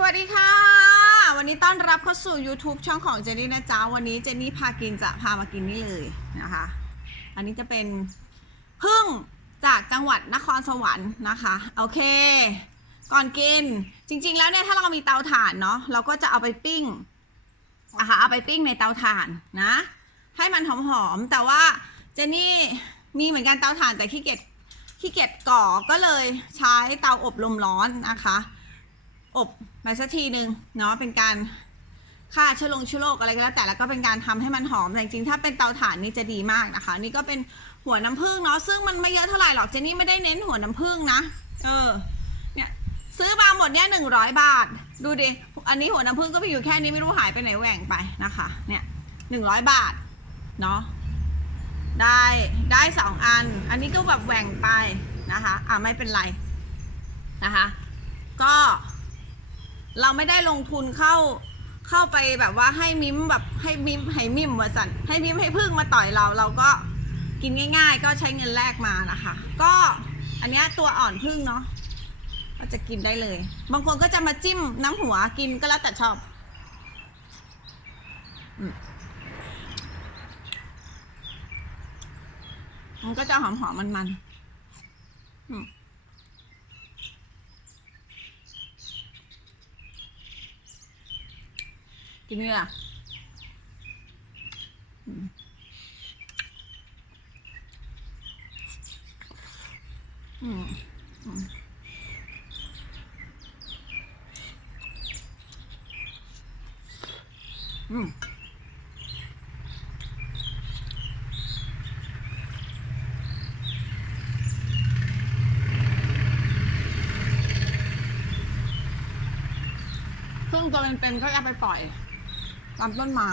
สวัสดีค่ะ วันนี้ต้อนรับเข้าสู่ YouTube ช่องของเจนนี่นะจ๊ะ วันนี้เจนนี่พากินจะพามากินนี่เลยนะคะ อันนี้จะเป็นพึ่งจากจังหวัดนครสวรรค์นะคะ โอเค ก่อนกินจริง ๆ แล้วเนี่ยถ้าเรามีเตาถ่านเนาะเราก็จะเอาไปปิ้งนะคะเอาไปปิ้งในเตาถ่านนะ ให้มันหอมๆแต่ว่าเจนนี่มีเหมือนกันเตาถ่านแต่ขี้เกียจขี้เกียจก่อก็เลยใช้เตาอบลมร้อนนะคะ อบไปสักทีหนึ่งเนาะเป็นการฆ่าเชื้อลงเชื้อโรคอะไรก็แล้วแต่แล้วก็เป็นการทำให้มันหอมแต่จริงๆถ้าเป็นเตาถ่านนี่จะดีมากนะคะ นี่ก็เป็นหัวน้ำผึ้งเนาะซึ่งมันไม่เยอะเท่าไหร่หรอกเจนนี่ไม่ได้เน้นหัวน้ำผึ้งนะเออเนี่ยซื้อมาหมดเนี่ยหนึ่งร้อยบาท ดูดิอันนี้หัวน้ำผึ้งก็ไปอยู่แค่นี้ไม่รู้หายไปไหนแหว่งไปนะคะเนี่ยหนึ่งร้อยบาทเนาะได้ได้สองอัน อันนี้ก็แบบแหว่งไปนะคะอะไม่เป็นไรนะคะ ก็ เราไม่ได้ลงทุนเข้าเข้าไปแบบว่าให้มิมแบบให้มิมให้มิมวสันให้มิมให้พึ่งมาต่อยเรา เราก็กินง่าย ๆ ก็ใช้เงินแลกมานะคะ ก็อันนี้ตัวอ่อนพึ่งเนาะก็จะกินได้เลย บางคนก็จะมาจิ้มน้ำหัวกินก็แล้วแต่ชอบมันก็จะหอมๆมันๆอืม กินเนื้ออืมอืมอืมอืมพึ่งตัวเป็นๆก็จะไปปล่อย ตามต้นไม้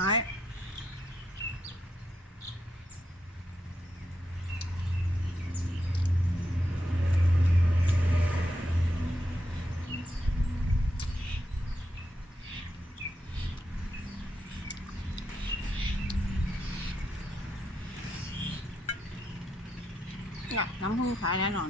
น้ำพึ่งขายแน่นอน